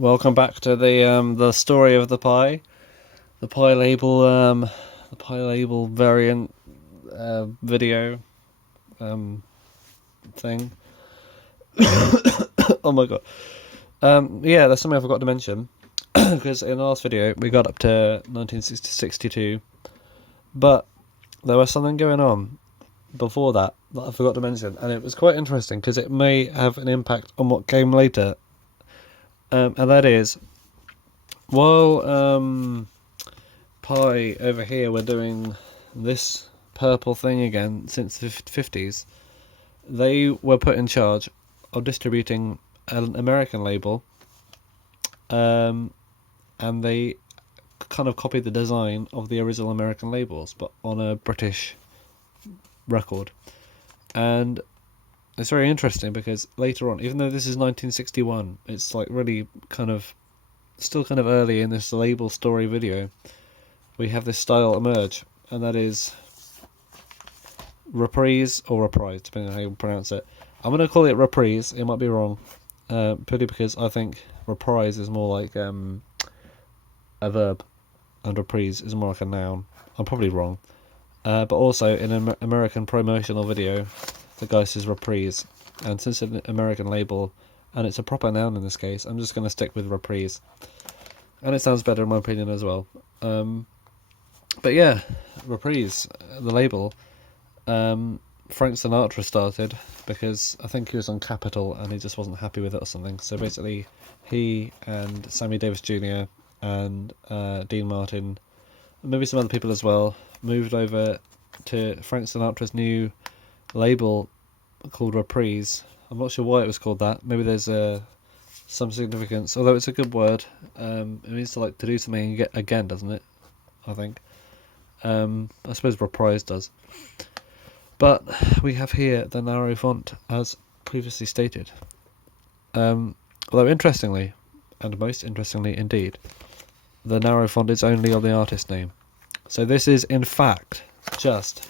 Welcome back to the story of the pie label variant video thing. Oh my god. Yeah, there's something I forgot to mention because in the last video we got up to 1962, but there was something going on before that I forgot to mention, and it was quite interesting because it may have an impact on what came later. And that is, while Pi over here were doing this purple thing again since the 50s, they were put in charge of distributing an American label, and they kind of copied the design of the original American labels, but on a British record. And it's very interesting because later on, even though this is 1961, it's like really still kind of early in this label story video, we have this style emerge, and that is reprise or reprise, depending on how you pronounce it. I'm going to call it reprise, it might be wrong, purely because I think reprise is more like a verb, and reprise is more like a noun. I'm probably wrong. But also, in an American promotional video, the guy says reprise, and since it's an American label, and it's a proper noun in this case, I'm just going to stick with reprise. And it sounds better in my opinion as well. But yeah, reprise, the label, Frank Sinatra started because I think he was on Capitol and he just wasn't happy with it or something. So basically, he and Sammy Davis Jr. and Dean Martin, maybe some other people as well, moved over to Frank Sinatra's new label called Reprise. I'm not sure why it was called that. Maybe there's some significance, although it's a good word. It means to do something again, doesn't it? I think. I suppose reprise does. But we have here the narrow font as previously stated. Although interestingly, and most interestingly indeed, the narrow font is only on the artist name. So this is in fact just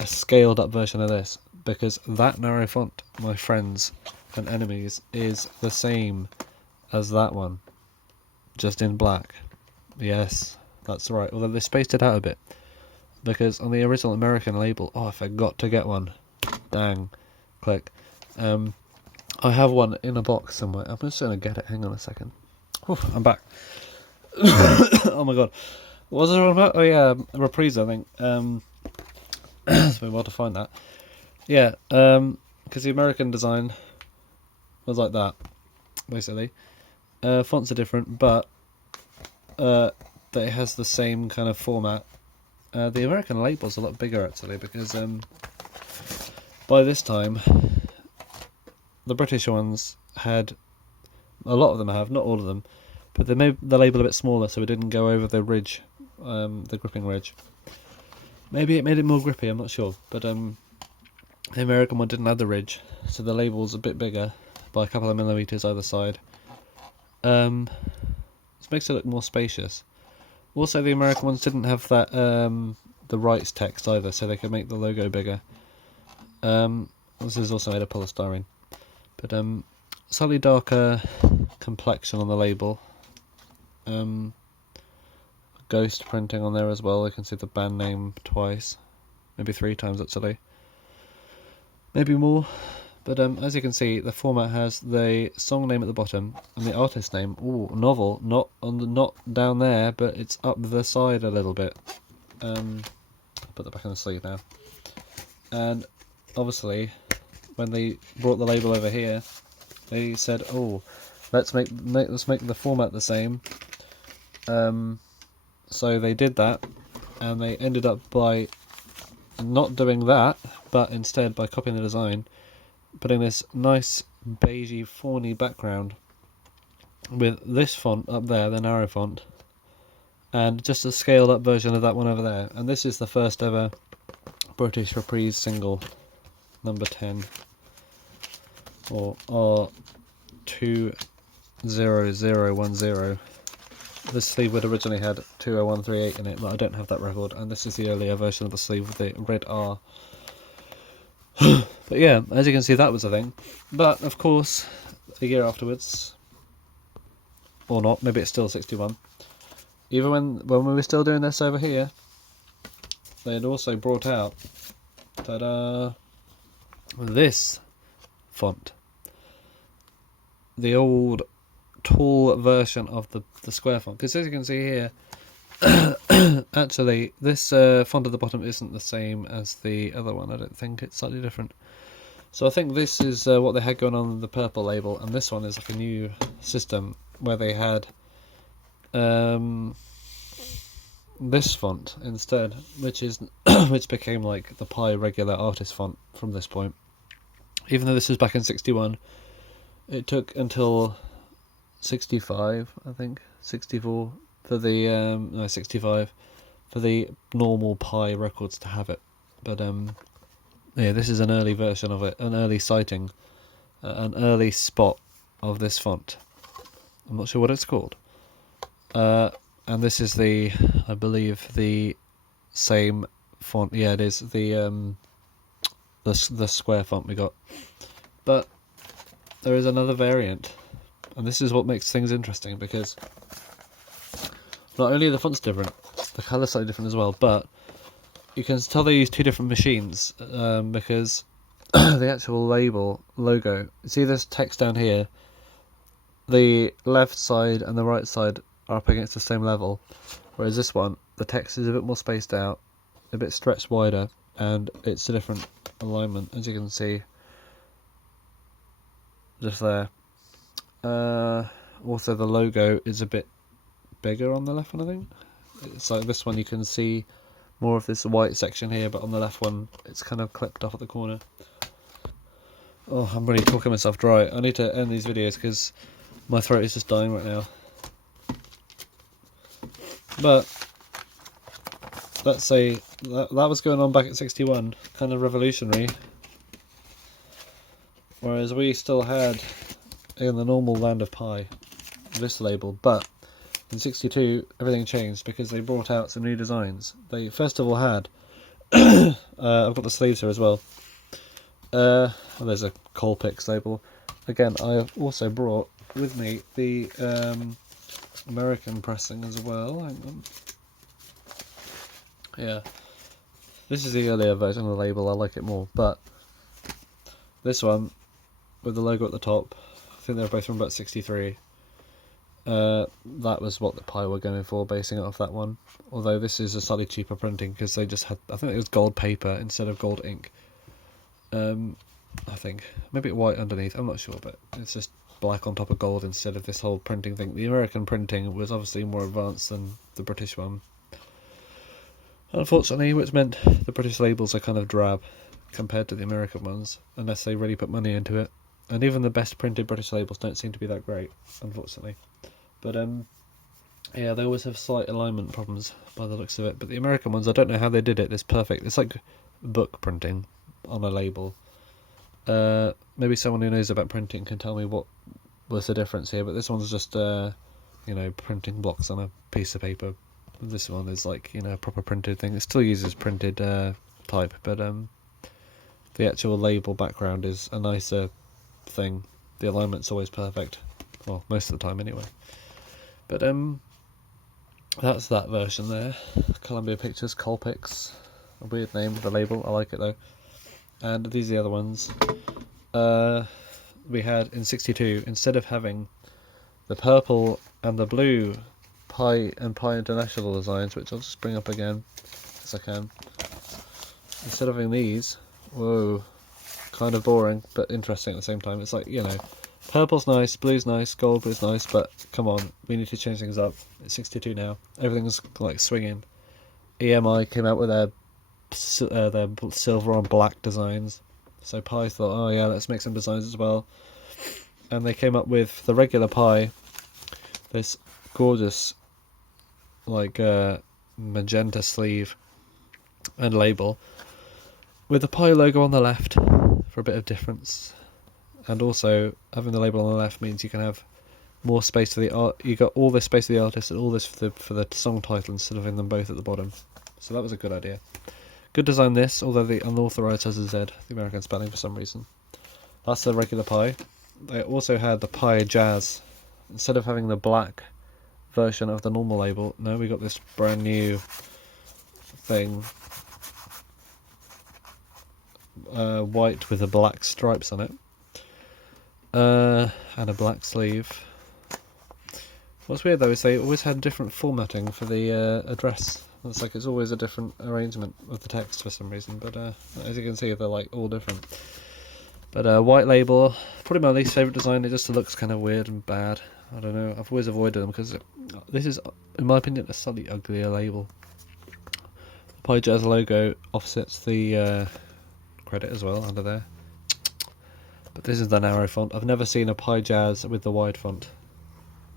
a scaled up version of this, because that narrow font, my friends and enemies, is the same as that one, just in black. Yes, that's right, although they spaced it out a bit, because on the original American label, I forgot to get one. Dang. Click. I have one in a box somewhere. I'm just going to get it. Hang on a second. Whew, I'm back. Oh my god. What was it all about? Oh yeah, reprise, I think. It's been well to find that. Yeah, because the American design was like that, basically. Fonts are different, but that it has the same kind of format. The American label's a lot bigger actually, because by this time the British ones had, a lot of them have, not all of them, but they made the label a bit smaller so it didn't go over the ridge, the gripping ridge. Maybe it made it more grippy, I'm not sure, but the American one didn't have the ridge, so the label's a bit bigger by a couple of millimetres either side. This makes it look more spacious. Also, the American ones didn't have that the rights text either, so they could make the logo bigger. This is also made of polystyrene, but slightly darker complexion on the label. Ghost printing on there as well. You can see the band name twice, maybe 3 times actually, maybe more. But as you can see, the format has the song name at the bottom and the artist name. Ooh, novel, not down there, but it's up the side a little bit. Put that back in the sleeve now. And obviously, when they brought the label over here, they said, "Oh, let's make the format the same." So they did that, and they ended up by not doing that, but instead by copying the design, putting this nice beigey fawny background with this font up there, the narrow font, and just a scaled up version of that one over there. And this is the first ever British Reprise single, number 10, or R20010. This sleeve would originally had 20138 in it, but I don't have that record, and this is the earlier version of the sleeve with the red R. But yeah, as you can see, that was a thing. But of course, a year afterwards, or not. Maybe it's still 61. Even when we were still doing this over here, they had also brought out, ta-da, this font. The old tall version of the square font. Because as you can see here, actually, this font at the bottom isn't the same as the other one. I don't think it's slightly different. So I think this is what they had going on the purple label, and this one is like a new system where they had this font instead, which became like the Pi regular artist font from this point. Even though this was back in 61, it took until 65, I think, 64 for the no 65 for the normal Pi records to have it. But yeah, this is an early version of it, an early sighting, an early spot of this font. I'm not sure what it's called. And this is I believe, the same font. Yeah, it is the square font we got. But there is another variant, and this is what makes things interesting, because not only are the fonts different, the colour's slightly different as well, but you can tell they use two different machines, because the actual logo, see this text down here, the left side and the right side are up against the same level, whereas this one, the text is a bit more spaced out, a bit stretched wider, and it's a different alignment, as you can see just there. Also the logo is a bit bigger on the left one, I think. It's like this one, you can see more of this white section here, but on the left one it's kind of clipped off at the corner. Oh, I'm really talking myself dry. I need to end these videos because my throat is just dying right now. But let's say that was going on back at 61, kind of revolutionary. Whereas we still had, in the normal land of Pi, this label, but in 62 everything changed because they brought out some new designs. They first of all had, I've got the sleeves here as well. There's a Colpix label. Again, I have also brought with me the American pressing as well. Hang on. Yeah, this is the earlier version of the label. I like it more, but this one with the logo at the top, I think they're both from about 63. That was what the Pi were going for, basing it off that one. Although this is a slightly cheaper printing because they just had, I think it was gold paper instead of gold ink. I think maybe white underneath. I'm not sure, but it's just black on top of gold instead of this whole printing thing. The American printing was obviously more advanced than the British one, unfortunately, which meant the British labels are kind of drab compared to the American ones, unless they really put money into it. And even the best printed British labels don't seem to be that great, unfortunately. But yeah, they always have slight alignment problems by the looks of it. But the American ones, I don't know how they did it. It's perfect. It's like book printing on a label. Maybe someone who knows about printing can tell me what was the difference here. But this one's just printing blocks on a piece of paper. This one is like, a proper printed thing. It still uses printed type, but the actual label background is a nicer thing. The alignment's always perfect, well, most of the time anyway. But that's that version there. Columbia Pictures Colpix, a weird name for the label. I like it though. And these are the other ones. We had in 62, instead of having the purple and the blue Pi and Pi International designs, which I'll just bring up again as I can. Instead of having these, whoa, kind of boring but interesting at the same time. It's like, purple's nice, blue's nice, gold is nice, but come on, we need to change things up. It's 62 now. Everything's like swinging. EMI came out with their silver on black designs. So Pi thought, oh yeah, let's make some designs as well. And they came up with the regular Pi, this gorgeous like magenta sleeve and label with the Pi logo on the left for a bit of difference. And also having the label on the left means you can have more space for the art. You got all this space for the artist and all this for the song title instead of having them both at the bottom. So that was a good idea. Good design this, although the unauthorized has a Z, the American spelling for some reason. That's the regular Pi. They also had the Pi Jazz instead of having the black version of the normal label, no, we got this brand new thing, white with the black stripes on it, and a black sleeve. What's weird though is they always had different formatting for the address. It's like it's always a different arrangement of the text for some reason, but as you can see, they're like all different. But white label, probably my least favourite design. It just looks kind of weird and bad. I don't know, I've always avoided them because this is, in my opinion, a slightly uglier label. The PieJazz logo offsets the credit as well under there. But this is the narrow font. I've never seen a PieJazz with the wide font.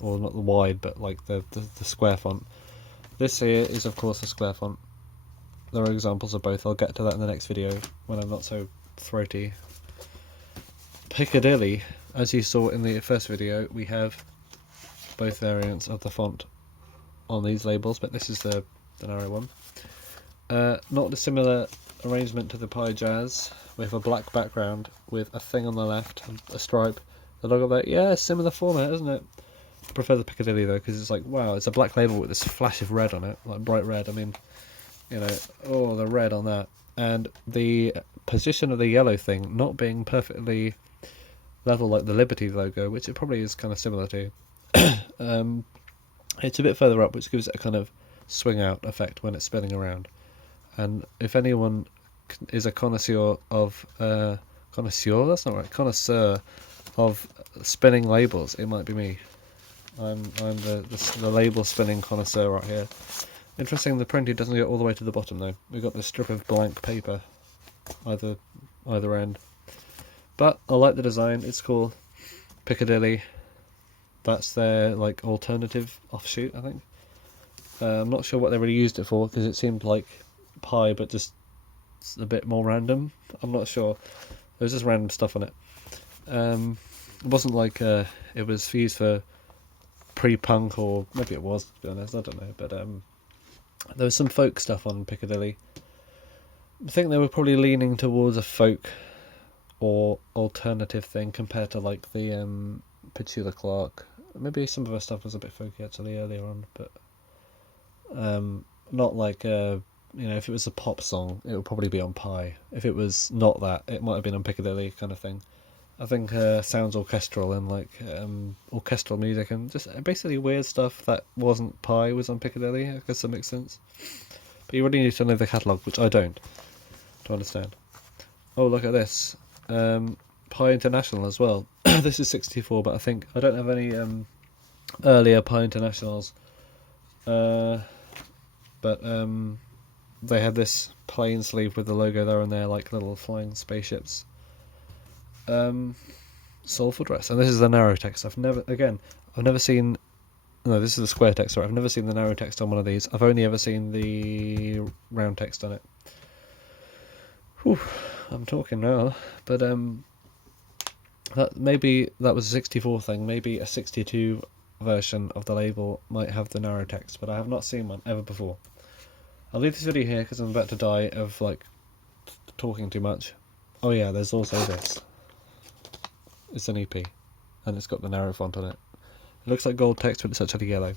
Or not the wide, but like the square font. This here is of course a square font. There are examples of both. I'll get to that in the next video when I'm not so throaty. Piccadilly, as you saw in the first video, we have both variants of the font on these labels, but this is the narrow one. Not a similar arrangement to the PieJazz. We have a black background with a thing on the left, a stripe, the logo there. Yeah, similar format, isn't it? I prefer the Piccadilly though, because it's like, wow, it's a black label with this flash of red on it, like bright red. I mean, you know, oh, the red on that. And the position of the yellow thing not being perfectly level like the Liberty logo, which it probably is kind of similar to. It's a bit further up, which gives it a kind of swing out effect when it's spinning around. And if anyone is a connoisseur of connoisseur of spinning labels, it might be me. I'm the label spinning connoisseur right here. Interesting, the printing doesn't go all the way to the bottom though. We've got this strip of blank paper either end. But I like the design. It's cool. Piccadilly. That's their like alternative offshoot, I think. I'm not sure what they really used it for, because it seemed like pie, but just a bit more random. I'm not sure. There was just random stuff on it. It wasn't like it was used for pre-punk, or maybe it was, to be honest. I don't know. But there was some folk stuff on Piccadilly. I think they were probably leaning towards a folk or alternative thing compared to like the Petula Clark. Maybe some of her stuff was a bit folky actually earlier on, but not like you know, if it was a pop song, it would probably be on Pie. If it was not that, it might have been on Piccadilly kind of thing. I think sounds orchestral and like orchestral music and just basically weird stuff that wasn't Pie was on Piccadilly. I guess that makes sense. But you really need to know the catalogue, which I don't, to understand. Oh, look at this. Pie International as well. This is 64, but I think I don't have any earlier Pie Internationals. But they had this plain sleeve with the logo there and there, like little flying spaceships. Soulful Dress, and this is the narrow text. I've never seen. No, this is the square text. Sorry, I've never seen the narrow text on one of these. I've only ever seen the round text on it. Whew, I'm talking now, but maybe that was a 64 thing. Maybe a 62 version of the label might have the narrow text, but I have not seen one ever before. I'll leave this video here because I'm about to die of like talking too much. Oh yeah, there's also this. It's an EP, and it's got the narrow font on it. It looks like gold text, but it's actually yellow.